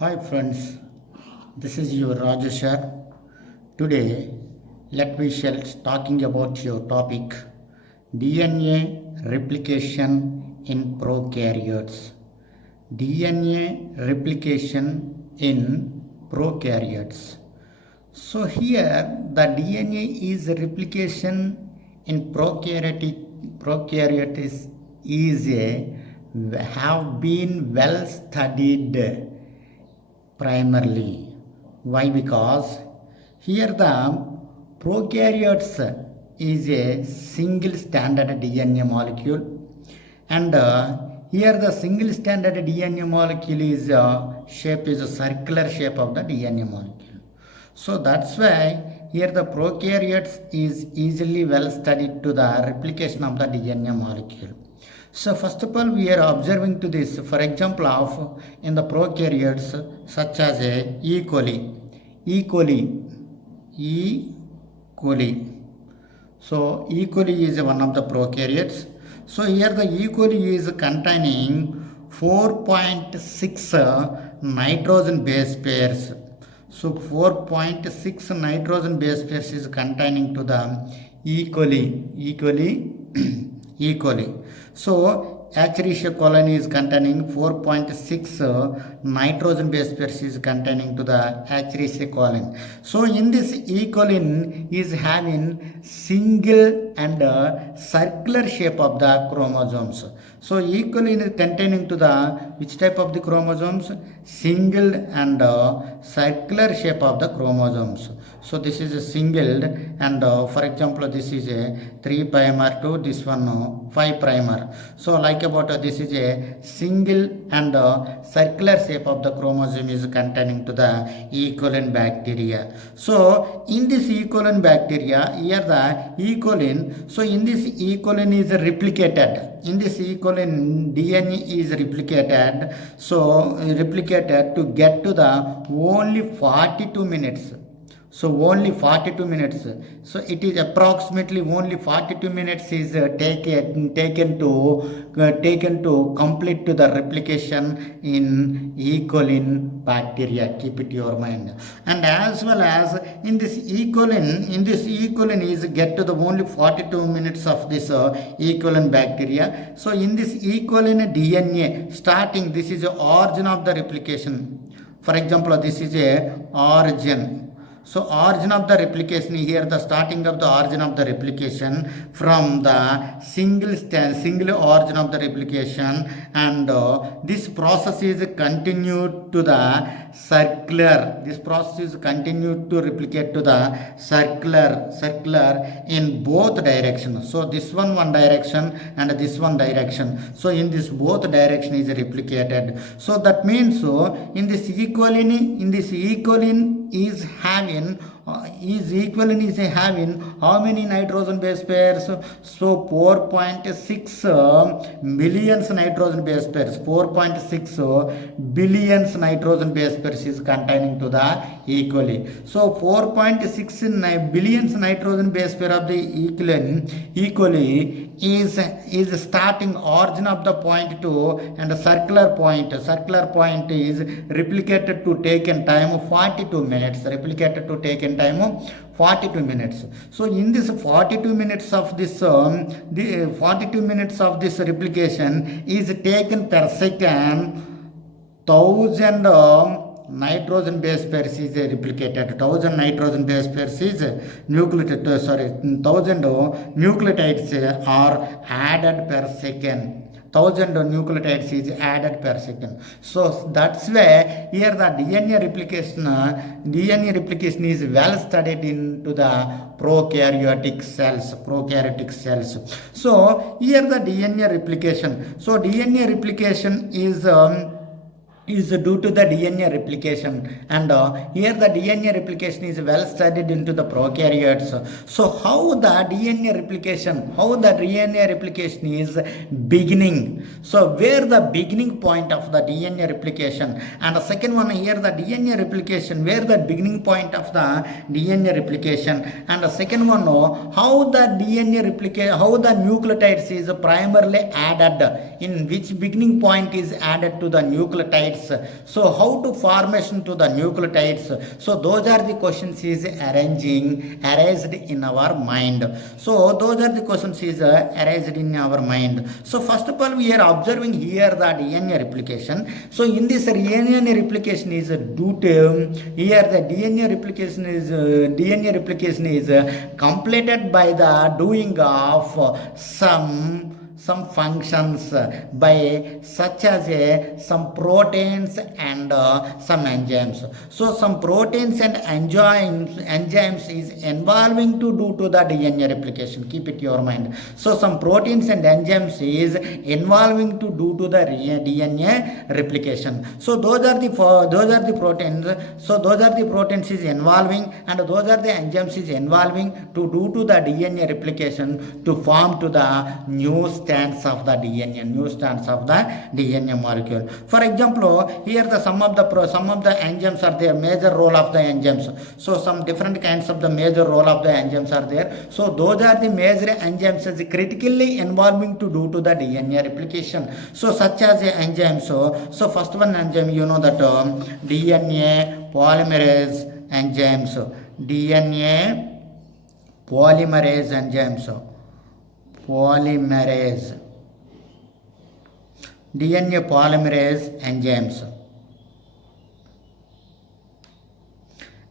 Hi friends, this is your Rajeshar. Today, let we shall talking about your topic DNA replication in prokaryotes. DNA replication in prokaryotes. So here the DNA is replication in prokaryotes is a have been well studied primarily. Why? Because here the prokaryotes is a single standard DNA molecule, and here the single standard DNA molecule is shape is a circular shape of the DNA molecule. So that's why here the prokaryotes is easily well studied to the replication of the DNA molecule. So first of all, we are observing to this, for example, of in the prokaryotes such as a E. coli. So E. coli is one of the prokaryotes. So here the E. coli is containing 4.6 nitrogen base pairs. So 4.6 nitrogen base pairs is containing to the E. coli. E. coli. So Escherichia coli is containing 4.6 nitrogen base pairs is containing to the Escherichia coli. So in this E. coli is having single and circular shape of the chromosomes. So E. coli is containing to the which type of the chromosomes? Single and circular shape of the chromosomes. So this is a single and for example this is a 3' to this one 5'. So like about this is a single and circular shape of the chromosome is containing to the E. coli bacteria. So in this E. coli bacteria, here the E. coli, so in this E. coli is replicated. In this E. coli DNA is replicated. So replicated to get to the only 42 minutes. So only 42 minutes. So it is approximately only 42 minutes is taken to complete to the replication in E. coli bacteria. Keep it your mind. And as well as in this E. coli is get to the only 42 minutes of this E. coli bacteria. So in this E. coli DNA starting, this is the origin of the replication. For example, this is a origin. So origin of the replication here, the starting of the origin of the replication from the single origin of the replication, and this process is continued to the circular. This process is continued to replicate to the circular in both directions. So this one direction and this one direction. So in this both direction is replicated. So that means in this E. coli is having how many nitrogen base pairs? So 4.6 billions nitrogen base pairs. 4.6 billions nitrogen base pairs is containing to the E. coli. So 4.6 billions nitrogen base pair of the E. coli is starting origin of the point to and a circular point. Circular point is replicated to take in time 42 minutes. Replicated to take in time 42 minutes. So in this 42 minutes of this replication is taken per second 1000 nitrogen base pairs is replicated. 1000 nitrogen base pairs is 1000 nucleotides are added per second. 1000 nucleotides is added per second. So that's why here the DNA replication is well studied into the prokaryotic cells. So here the DNA replication. So DNA replication is due to the DNA replication, and here the DNA replication is well studied into the prokaryotes. So how the DNA replication is beginning. So where the beginning point of the DNA replication, and the second one here the DNA replication, where the beginning point of the DNA replication, and the second one how the DNA replication, how the nucleotides is primarily added, in which beginning point is added to the nucleotides nucleotides. So how to formation to the nucleotides? So those are the questions is arised in our mind. So those are the questions is arised in our mind. So first of all, we are observing here the DNA replication. So in this DNA replication is due to here the DNA replication is completed by the doing of some functions by such as some proteins and some enzymes. So some proteins and enzymes is involving to do to the DNA replication. Keep it in your mind. So some proteins and enzymes is involving to do to the DNA replication. So those are the proteins. So those are the proteins is involving, and those are the enzymes is involving to do to the DNA replication to form to the new strands of the DNA molecule. For example, here the some of the enzymes are there, major role of the enzymes. So some different kinds of the major role of the enzymes are there. So those are the major enzymes is critically involving to do to the DNA replication. So such as the enzymes. So first one enzyme, you know that DNA polymerase enzymes. DNA polymerase enzymes. DNA polymerase enzymes.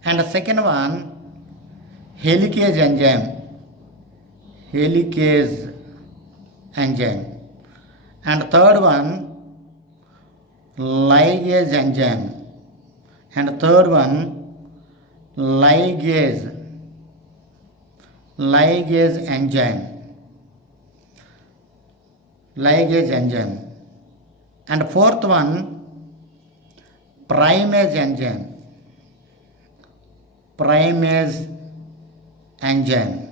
And the second one, helicase enzyme. And third one, ligase enzyme. And third one, ligase enzyme. And fourth one, primase enzyme.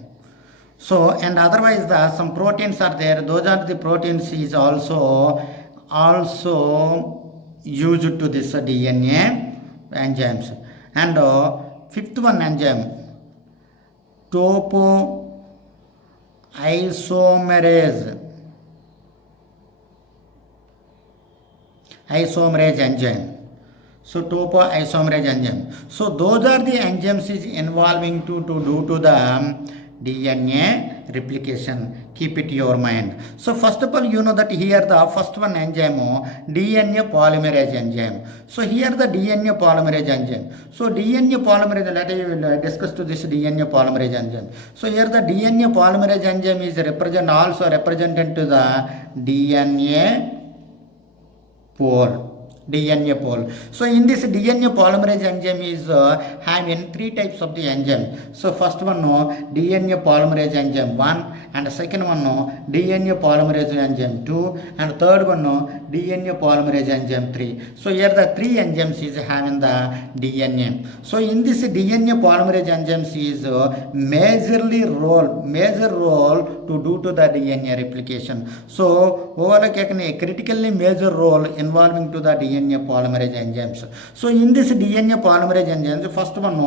So and otherwise some proteins are there. Those are the proteins is also used to this DNA enzymes. And fifth one enzyme, topoisomerase enzyme. So topoisomerase enzyme. So those are the enzymes is involving to do to the DNA replication. Keep it in your mind. So first of all, you know that here the first one enzyme, DNA polymerase enzyme. So here the DNA polymerase enzyme. So DNA polymerase, let us discuss to this DNA polymerase enzyme. So here the DNA polymerase enzyme is represented to the DNA pole. So in this DNA polymerase enzyme is having three types of the enzyme. So first one DNA polymerase enzyme 1, and second one DNA polymerase enzyme 2, and third one DNA polymerase enzyme 3. So here the three enzymes is having the DNA. So in this DNA polymerase enzymes is major role to do to the DNA replication. So overall critically major role involving to the DNA polymerase enzymes. So in this DNA polymerase enzymes, first one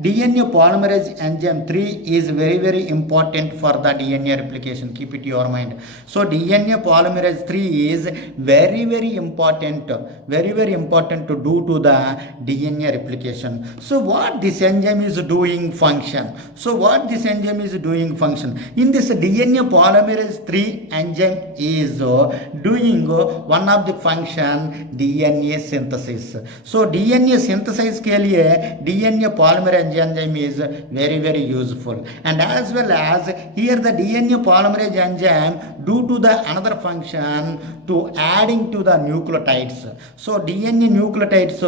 DNA polymerase enzyme 3 is very important for the DNA replication. Keep it in your mind. So DNA polymerase 3 is very important to do to the DNA replication. So what this enzyme is doing function? In this DNA polymerase 3 enzyme is doing one of the function DNA synthesis. So DNA synthesis के लिए DNA polymerase enzyme is very useful. And as well as here the DNA polymerase enzyme due to the another function to adding to the nucleotides. So DNA nucleotides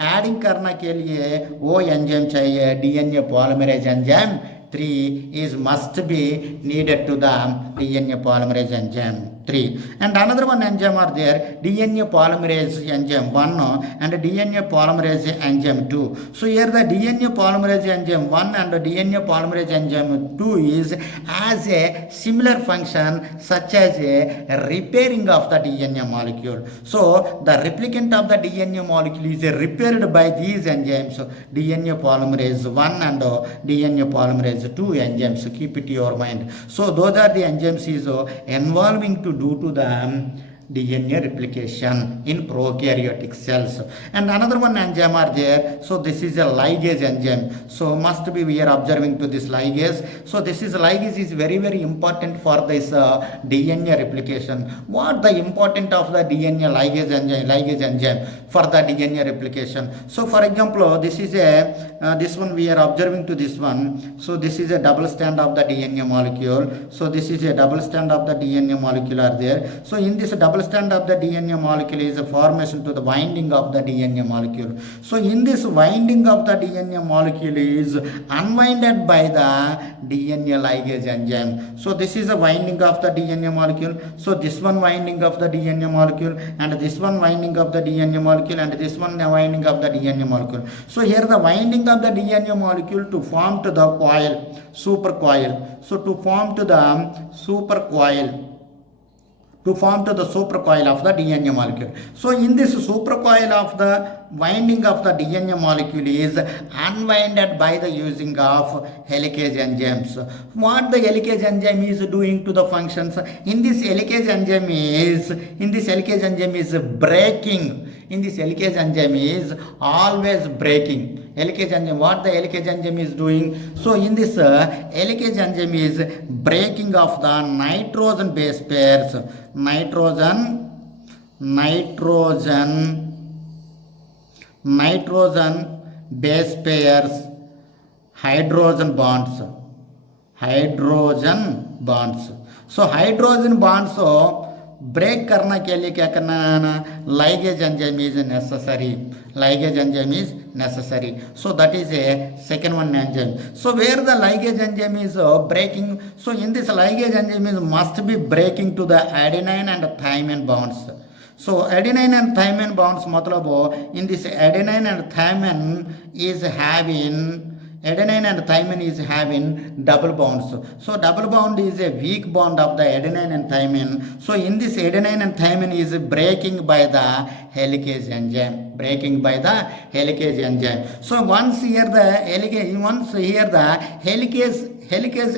adding करने के लिए वो enzyme चाहिए. DNA polymerase enzyme 3 is must be needed to the DNA polymerase enzyme 3. And another one enzyme are there, DNA polymerase enzyme 1 and DNA polymerase enzyme 2. So here the DNA polymerase enzyme 1 and DNA polymerase enzyme 2 is as a similar function such as a repairing of the DNA molecule. So the replicant of the DNA molecule is repaired by these enzymes, DNA polymerase 1 and DNA polymerase 2 enzymes. Keep it in your mind. So those are the enzymes is involving to do to the DNA replication in prokaryotic cells. And another one enzyme are there. So this is a ligase enzyme. So must be we are observing to this ligase. So this is ligase is very important for this DNA replication. What the important of the DNA ligase enzyme for the DNA replication? So for example, this is a this one we are observing to this one. So this is a double strand of the DNA molecule. So this is a double strand of the DNA molecule are there. So in this double strand of the DNA molecule is a formation to the winding of the DNA molecule. So in this winding of the DNA molecule is unwinded by the DNA ligase enzyme. So this is a winding of the DNA molecule. So this one winding of the DNA molecule, and this one winding of the DNA molecule, and this one winding of the DNA molecule. So here the winding of the DNA molecule to form to the coil, supercoil. So to form to the supercoil, to form to the supercoil of the DNA molecule. So in this supercoil of the winding of the DNA molecule is unwinded by the using of helicase enzymes. What the helicase enzyme is doing to the functions? In this helicase enzyme is breaking. In this helicase enzyme is always breaking. Helicase enzyme, what the helicase enzyme is doing? So in this helicase enzyme is breaking of the nitrogen base pairs, nitrogen base pairs, hydrogen bonds. So hydrogen bonds break करने के लिए क्या करना है? Ligase enzyme is necessary. Ligase enzyme is necessary. So that is a second one enzyme. So where the ligase enzyme is breaking, so in this ligase enzyme is must be breaking to the adenine and thymine bonds. So adenine and thymine bonds matlab in this adenine and thymine is having double bonds. So double bond is a weak bond of the adenine and thymine. So in this adenine and thymine is breaking by the helicase enzyme. So once here the helicase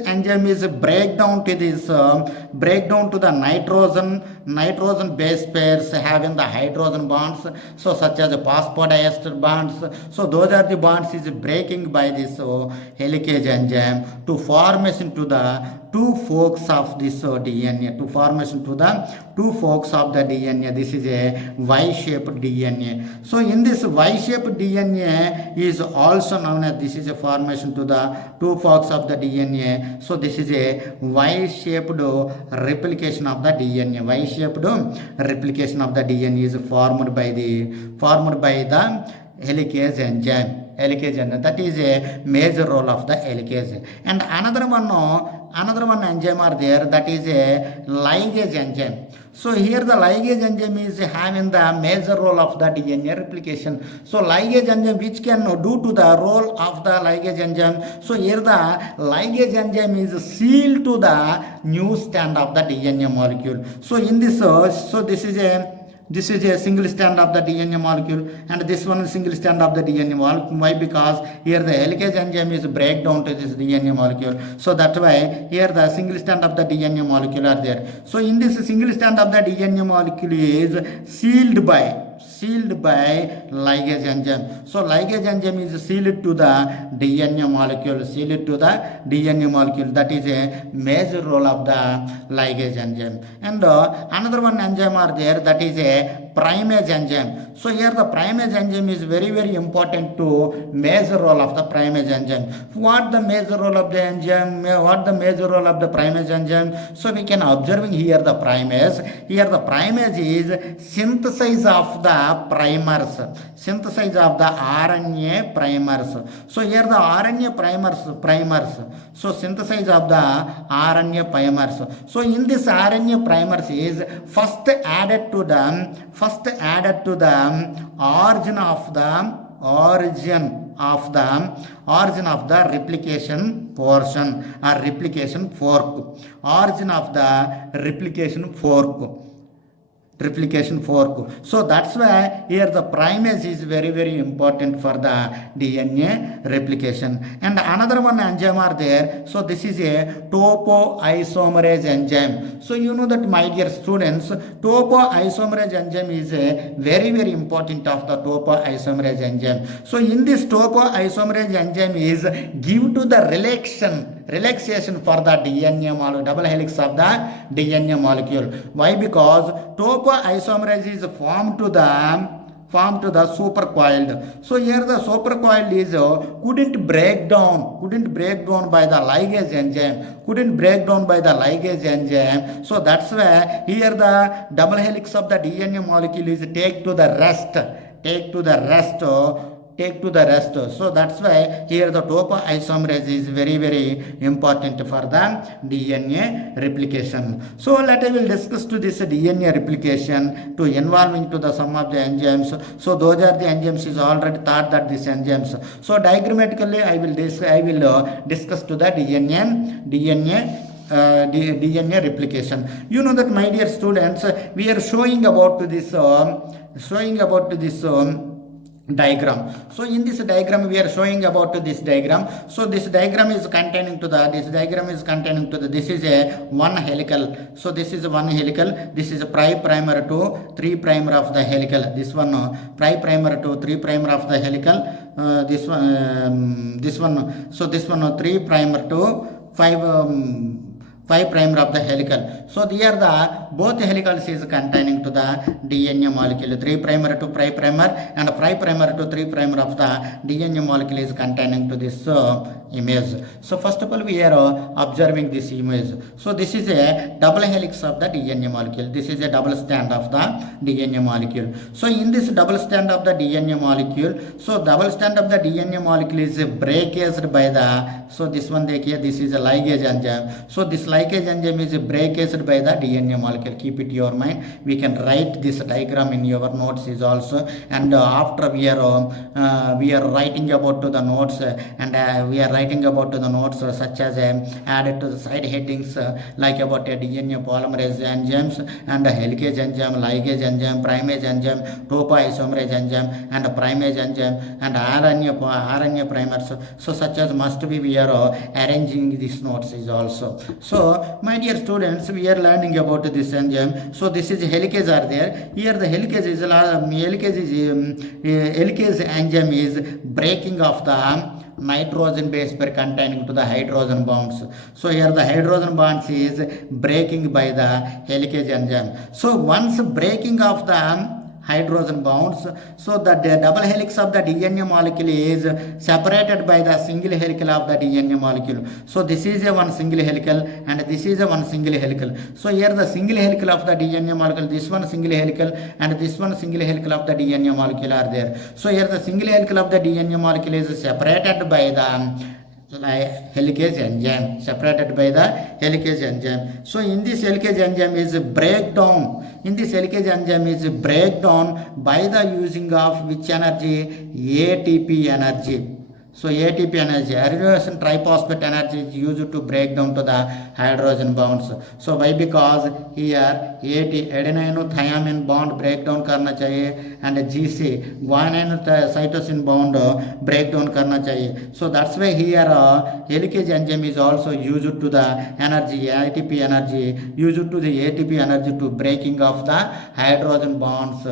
enzyme is breakdown to the nitrogen base pairs having the hydrogen bonds, so such as phosphodiester bonds. So those are the bonds is breaking by this helicase enzyme to formation to the two forks of this DNA, to formation to the two forks of the DNA. This is a Y-shaped DNA. So in this Y-shaped DNA is also known as, this is a formation to the two forks of the DNA. So this is a Y-shaped replication of the DNA. Y-shaped replication of the DNA is formed by the helicase enzyme. That is a major role of the helicase. And another one enzyme are there, that is a ligase enzyme. So here the ligase enzyme is having the major role of the DNA replication. So ligase enzyme which can do to the role of the ligase enzyme. So here the ligase enzyme is sealed to the new strand of the DNA molecule. So in this, this is a single strand of the DNA molecule, and this one is single strand of the DNA molecule. Why? Because here the helicase enzyme is breakdown to this DNA molecule. So that's why here the single strand of the DNA molecule are there. So in this single strand of the DNA molecule is sealed by ligase enzyme. So ligase enzyme is sealed to the DNA molecule. That is a major role of the ligase enzyme. And another one enzyme are there, that is a primase enzyme. So here the primase enzyme is very, very important to major role of the primase enzyme. What the major role of the enzyme? What the major role of the primase enzyme? So we can observing here the primase. Here the primase is synthesis of the primers, synthesis of the RNA primers. So here the RNA primers. So synthesis of the RNA primers. So in this RNA primers is first added to the origin of the replication portion or replication fork. Origin of the replication fork. replication fork. So that's why here the primase is very important for the DNA replication. And another one enzyme are there. So this is a topoisomerase enzyme. So you know that, my dear students, topoisomerase enzyme is a very important of the topoisomerase enzyme. So in this topoisomerase enzyme is give to the relaxation for the DNA molecule, double helix of the DNA molecule. Why? Because topoisomerase is formed to the supercoiled. So here the supercoiled is couldn't break down by the ligase enzyme. So that's why here the double helix of the DNA molecule is take to the rest. So that's why here the topoisomerase is very important for the DNA replication. So let I will discuss to this DNA replication to involving to the some of the enzymes. So those are the enzymes is already thought that these enzymes. So diagrammatically I will discuss to the DNA replication. You know that, my dear students, we are showing about this diagram. So in this diagram we are showing about this diagram. So this diagram is containing to the this is a one helical. So this is one helical, this is a primer to 3' of the helical, this one primer to 3' of the helical, this one so this one 3' to 5' of the helical. So here the both helicals is containing to the DNA molecule, 3' to 5' and 5' to 3' of the DNA molecule is containing to this image. So first of all we are observing this image. So this is a double helix of the DNA molecule, this is a double strand of the DNA molecule. So in this double strand of the DNA molecule, so double strand of the DNA molecule is breakaged by the, so this one here, this is a ligase enzyme. So this ligase enzyme is breakaged by the DNA molecule. Keep it in your mind. We can write this diagram in your notes is also, and after we are writing about to the notes, and we are writing about to the notes such as added to the side headings like about DNA polymerase enzymes and helicase enzyme, ligase enzyme, primase enzyme, topoisomerase enzyme, and primase enzyme, and RNA primers. So such as must be we are arranging these notes is also. So my dear students, we are learning about this enzyme. So this is helicase are there. Here the helicase enzyme is breaking of the nitrogen base pair containing to the hydrogen bonds. So here the hydrogen bonds is breaking by the helicase enzyme. So once breaking of the hydrogen bonds, so that the double helix of the DNA molecule is separated by the single helical of the DNA molecule. So this is a one single helical and this is a one single helical. So here the single helical of the DNA molecule, this one single helical and this one single helical of the DNA molecule are there. So here the single helical of the DNA molecule is separated by the helicase enzyme, So in this helicase enzyme is breakdown. By the using of which energy? ATP energy. So ATP energy, adenosine triphosphate energy is used to break down to the hydrogen bonds. So why? Because here adenine thiamine bond break down karna chahiye and GC guanine cytosine bond break down karna chahiye. So that's why here helicase enzyme is also used to the energy, ATP energy, used to the ATP energy to breaking of the hydrogen bonds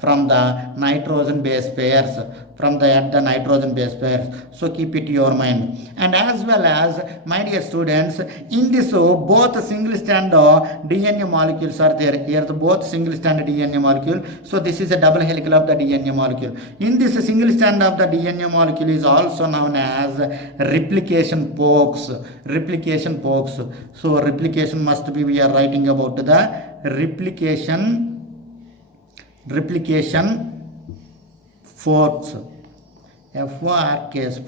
from the nitrogen base pairs. So keep it in your mind. And as well as, my dear students, in this both single strand DNA molecules are there. Here the both single strand DNA molecule. So this is a double helical of the DNA molecule. In this single strand of the DNA molecule is also known as replication forks. So replication must be, we are writing about the replication forks.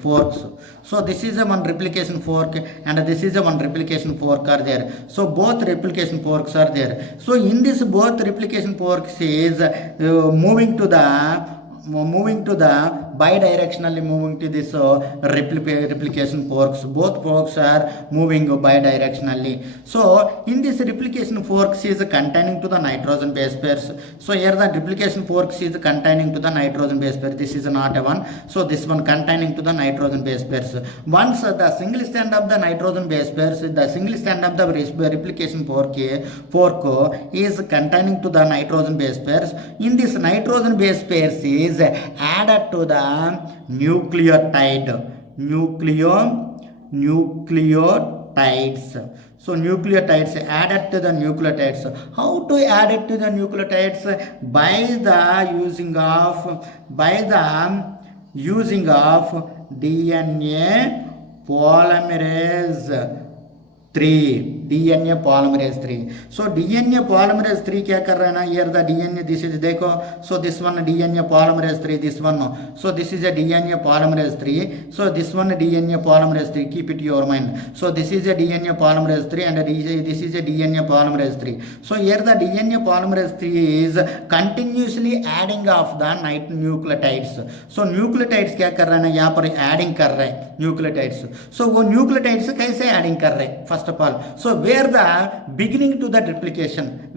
Forks. So this is a one replication fork and this is a one replication fork are there. So both replication forks are there. So in this both replication forks is moving to the bi-directionally moving to this replication forks. Both forks are moving bi-directionally. So in this replication forks is containing to the nitrogen base pairs. So here the replication forks is containing to the nitrogen base pair. This is not a one. So this one containing to the nitrogen base pairs. Once the single strand of the nitrogen base pairs, the single strand of the replication fork is containing to the nitrogen base pairs. In this nitrogen base pairs is added to the nucleotides. So nucleotides added to the nucleotides. How to add it to the nucleotides? By the using of DNA polymerase 3. So DNA polymerase 3 क्या कर रहा है ना? Here the DNA, this is देखो. So this one DNA polymerase 3, this one no. So this is a DNA polymerase 3. So this one DNA polymerase 3. Keep it in your mind. So this is a DNA polymerase 3 and this is a DNA polymerase 3. So here the DNA polymerase 3 is continuously adding of the nucleotides. So nucleotides क्या कर रहा है ना? यहाँ पर adding कर रहा है nucleotides. So वो nucleotides कैसे adding कर रहे हैं? First of all, so where the beginning to the replication,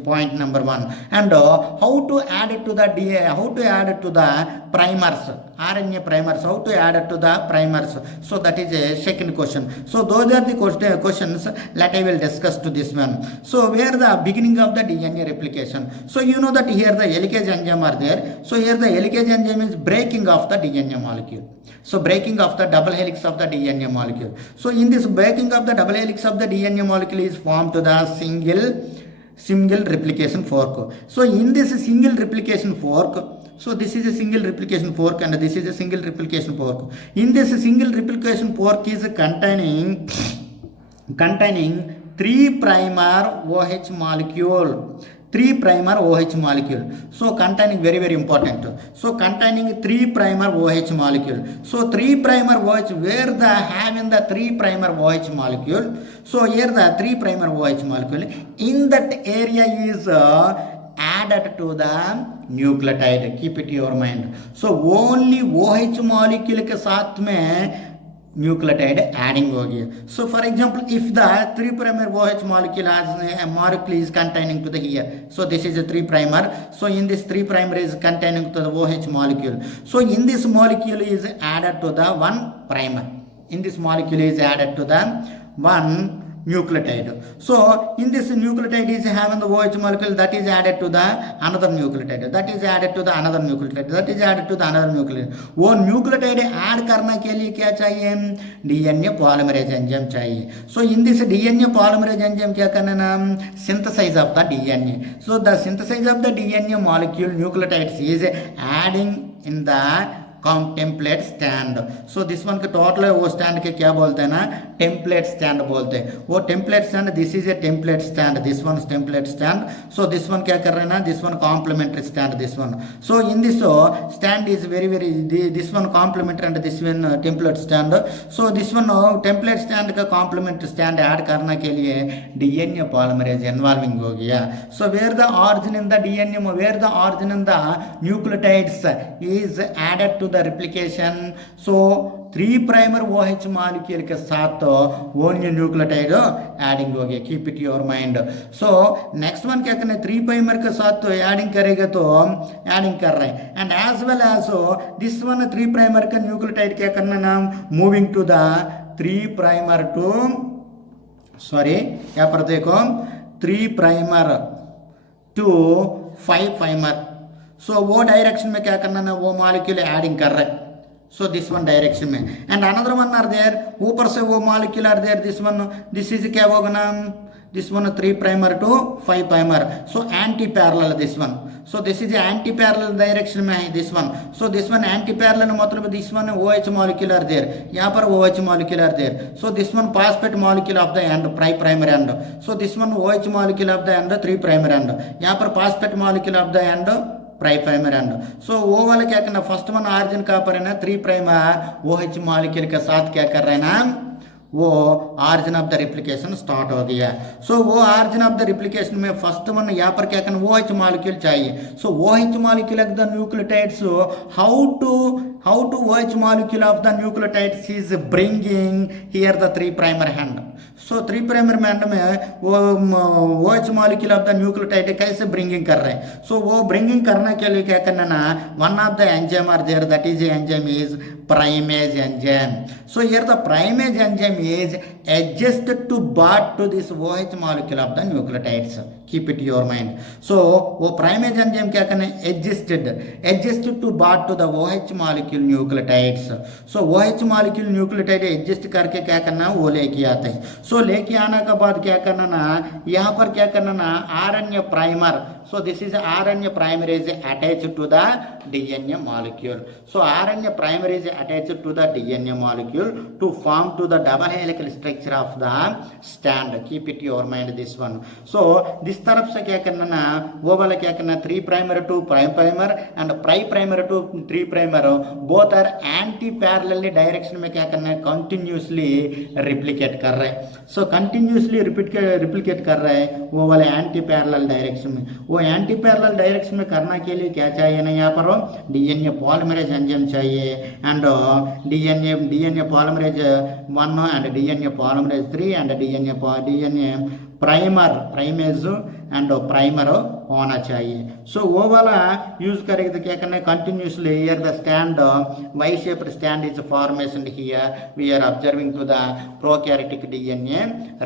point number 1, and how to add it to the primers, RNA primers, how to add it to the primers. So that is a second question. So those are the questions that I will discuss to this one. So where the beginning of the DNA replication. So you know that here the helicase enzyme are there. So here the helicase enzyme is breaking of the DNA molecule. So breaking of the double helix of the DNA molecule. So in this breaking of the double helix of the DNA molecule is formed to the single replication fork. So in this single replication fork, so this is a single replication fork and this is a single replication fork. In this single replication fork is containing 3' OH molecule. 3' OH molecule. So containing very important. So containing 3' OH molecule. So 3' OH, where the having the 3' OH molecule. So here the 3' OH molecule in that area is added to the nucleotide. Keep it in your mind. So only OH molecule के साथ में nucleotide adding हो गया. So for example, if the 3' OH molecule is containing to the here, so this is a 3'. So in this 3' is containing to the OH molecule. So in this molecule is added to the 1'. In this molecule is added to the 1 nucleotide. So in this nucleotide is having the OH molecule that is added to the another nucleotide, that is added to the another nucleotide, that is added to the another nucleotide. वो nucleotide add करने के लिए क्या चाहिए? DNA polymerase enzyme चाहिए. So in this DNA polymerase enzyme क्या करना ना? Synthesis of the DNA. So the synthesis of the DNA molecule nucleotides is adding in the template stand. So this one के टोटल वो stand के क्या बोलते हैं ना? टेम्पलेट स्टैंड बोलते हैं. वो template strand, this is a template strand, this one template strand. So this one क्या कर रहे हैं ना? This one complementary strand, this one. So in this strand is very this one complementary and this one template strand. So this one template strand का complementary strand add करने के लिए DNA polymerase involving हो गया. So where the origin in the DNA, where the origin in the nucleotides is added to the replication. So 3' OH molecule के साथ only nucleotide adding हो गया. Keep it your mind. So next one क्या करना है? 3' के साथ तो एडिंग करेगा तो एडिंग कर रहे हैं. And as well as this one 3' का न्यूक्लियोटाइड क्या करना ना? Moving to the 3' to sorry यहाँ पर देखो 3' टू 5'. सो वो डायरेक्शन में क्या करना ना? वो मॉलिक्यूल एडिंग कर रहे हैं. सो दिस वन डायरेक्शन में and another one are there, ऊपर से वो molecule are there. This one, this is क्या होगा ना? This one 3' to 5'. So antiparallel this one. So this is antiparallel direction में है this one. So this one antiparallel मतलब this one OH molecule are there. यहाँ पर OH molecule are there. So this one phosphate molecule of the end primary end. So this one OH molecule of the end 3' end. यहाँ पर phosphate molecule of the end primary end. सो वो वाला क्या करना? First one origin कहाँ पर है ना? 3' OH मॉलिक्यूल के साथ क्या कर रहे हैं ना? वो origin of the replication start हो गया। सो वो ऑरिजिन ऑफ द रिप्लिकेशन में फर्स्ट वन यहाँ पर क्या करना, OH मॉलिक्यूल चाहिए। सो OH molecule of the nucleotides, how to OH molecule of the nucleotides is bringing here the 3' hand। So 3' hand में वो OH molecule of the nucleotide कैसे bringing कर रहे हैं। सो वो ब्रिंगिंग करने के लिए क्या करना ना, one of the enzyme are there, that is the enzyme is primase enzyme। So here the primase enzyme is adjusted to bind to this OH molecule of the nucleotides, keep it your mind। so वो primase enzyme क्या करना है, adjusted to bind to the OH molecule nucleotides। so OH molecule nucleotide adjust करके क्या करना है, वो लेके आते हैं। so लेके आने के बाद क्या करना ना, यहाँ पर क्या करना ना, RNA primer। so this is RNA primer is attached to the DNA molecule। so RNA primer is attached to the DNA molecule to form to the double helical structure of the strand, keep it your mind this one। so this तरफ से क्या करना ना, वो वाला क्या करना, 3' to 'primer and 'primer to 3' both are anti parallel direction में क्या करना है, कंटिन्यूसली रिप्लिकेट कर रहे हैं। सो कंटिन्यूसली रिप्लिकेट कर रहा है वो वाले एंटी पैरेलल डायरेक्शन में। वो एंटी पैरेलल डायरेक्शन में करने के लिए क्या चाहिए ना, यहाँ पर DNA पॉलीमरेज एंजाइम चाहिए and DNA polymerase 1 and DNA polymerase 3 and DNA primase and primer होना चाहिए। सो वो वाला यूज करेंगे तो क्या करना है, continuously here the stand y shaped stand is formation here we are observing to the prokaryotic DNA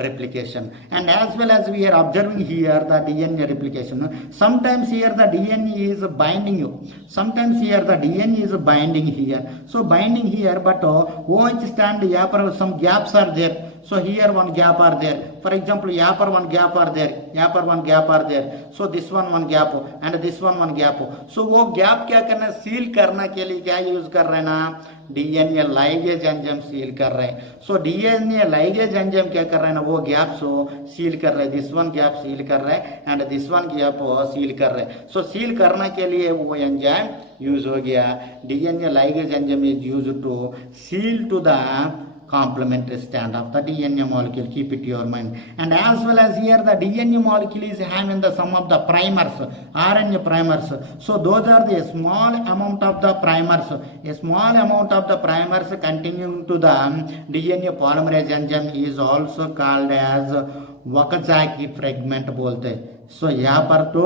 replication and as well as we are observing here the DNA replication। sometimes here the DNA is binding you, sometimes here the DNA is binding here, so binding here but OH stand यहाँ पर some gaps are there। so here one gap are there, for example यहाँ पर one gap are there, यहाँ पर one gap are there, so this one gap and this one gap। so वो gap क्या करना, seal करने के लिए क्या यूज कर रहे हैं ना, DNA लाइगेज एंजाइम सील कर रहे हैं। सो DNA लाइगेज एंजाइम क्या कर रहे हैं ना, वो गैप सो सील कर रहे हैं, दिस वन गैप सील कर रहे हैं and this one gap seal कर रहे हैं। सो सील करने के लिए वो एंजाइम यूज हो गया, DNA ligase enzyme is use to seal to the complementary stand of the DNA molecule, keep it your mind। and as well as here the DNA molecule is having the some of the primers, RNA primers। so those are the small amount of the primers, a small amount of the primers continuing to the DNA polymerase enzyme is also called as Wakazaki fragment बोलते हैं। सो यहाँ पर तो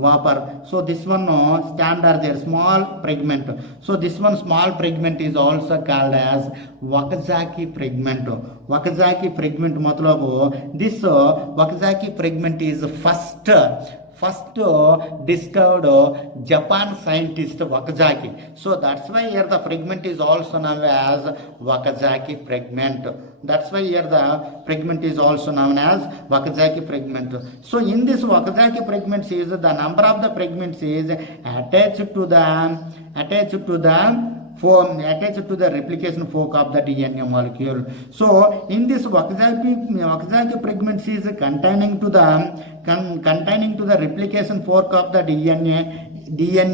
वहाँ पर, so this one strand are there small fragment, so this one small fragment is also called as Okazaki fragment. Okazaki fragment मतलब this Okazaki fragment is first discovered Japan scientist Wakazaki। so that's why here the fragment is also known as Wakazaki fragment, that's why here the fragment is also known as Wakazaki fragment। so in this Wakazaki fragment is the number of the fragments is attached to the replication fork of the DNA molecule। so in this Wakazaki fragments is containing to the replication fork of the DNA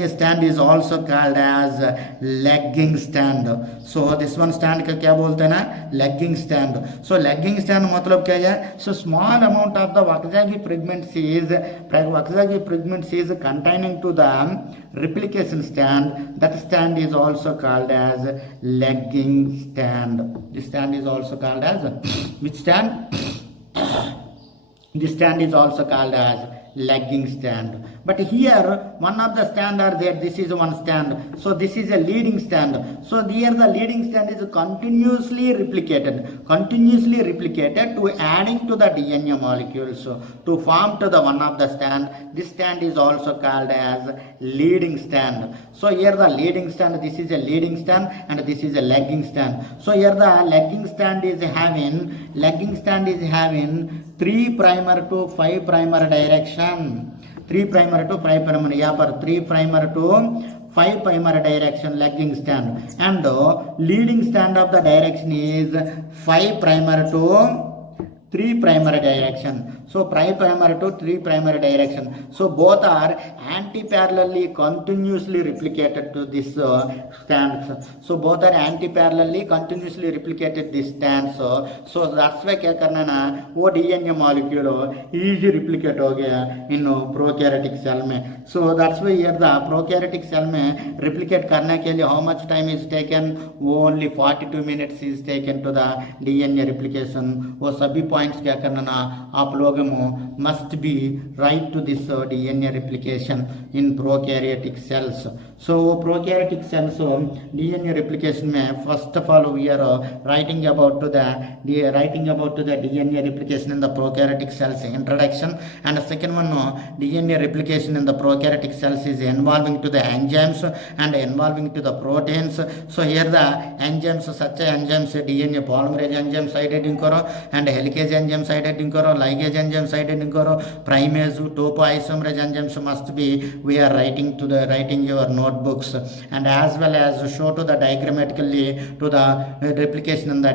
stand is also called as lagging stand। so this one stand का क्या बोलते हैं ना, lagging stand। so lagging stand मतलब क्या है, so small amount of the Wakazaki fragments is containing to the replication stand, that stand is also called as lagging stand। this stand is also called as which stand? this stand is also called as lagging stand। but here one of the stand are there, this is one stand, so this is a leading stand। so here the leading stand is continuously replicated to adding to the DNA molecules to form to the one of the stand, this stand is also called as leading stand। so here the leading stand, this is a leading stand and this is a lagging stand। so here the lagging stand is having 3' to 5' direction, 3' to 5' यहाँ पर 3' to 5' direction lagging stand and leading stand of the direction is 5' to 3 primary direction. So primary to 3 primary direction. So both are anti-parallelly continuously replicated to this stands. So both are anti-parallelly continuously replicated this stands. So that's why क्या करना ना वो DNA molecule easy replicate हो गया इन prokaryotic cell में. So that's why here the prokaryotic cell में replicate करने के लिए how much time is taken? Only 42 minutes is taken to the DNA replication. वो सभी points क्या करना ना आप लोगों को must be write to this DNA replication in prokaryotic cells. So prokaryotic cells DNA replication में first of all we are writing about to the DNA replication in the prokaryotic cells introduction, and the second one DNA replication in the prokaryotic cells is involving to the enzymes and involving to the proteins. So here the enzymes such enzymes DNA polymerase enzymes identifying करो and helicase enzymes identifying करो, ligase enzymes identifying करो, primase topoisomerase enzymes must be we are writing your notebooks, and as well as show to the diagrammatically to the replication in the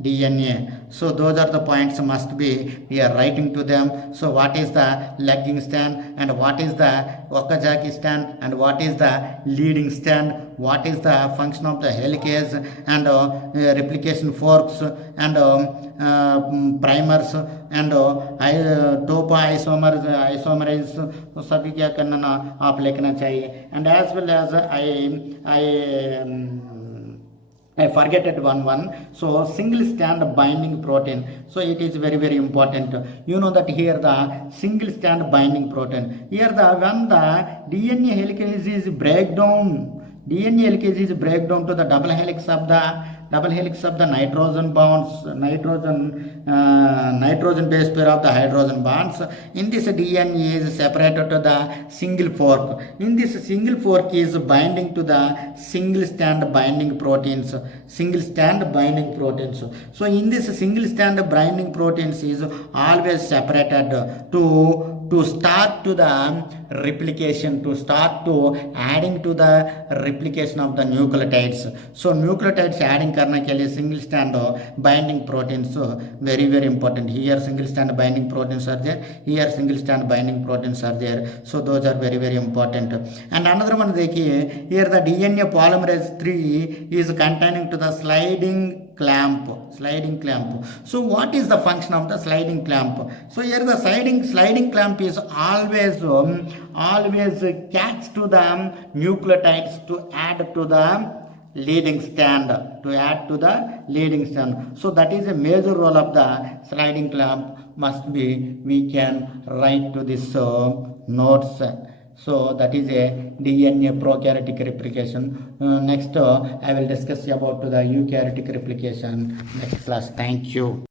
DNA. So those are the points must be we are writing to them. So what is the lagging stand and what is the Okazaki stand and what is the leading stand, what is the function of the helicase and replication forks and primers and isomerase तो सभी क्या करना ना आप लिखना चाहिए. And as well as I forget one. So single strand binding protein. So it is very important. You know that here the single strand binding protein. Here when the DNA helicase is breakdown to the double helix of the nitrogen bonds, nitrogen base pair of the hydrogen bonds. In this DNA is separated to the single fork. In this single fork is binding to the single strand binding proteins. So in this single strand binding proteins is always separated to start to the replication, to start to adding to the replication of the nucleotides. So nucleotides adding करने के लिए single strand binding proteins very important. Here single strand binding proteins are there, here single strand binding proteins are there. So those are very important. And another one देखिए, here the DNA polymerase 3 is containing to the sliding clamp. So what is the function of the sliding clamp? So here the sliding clamp is always catch to the nucleotides to add to the leading stand. So that is a major role of the sliding clamp must be we can write to this notes. So that is a DNA prokaryotic replication. Next I will discuss about the eukaryotic replication next class. Thank you.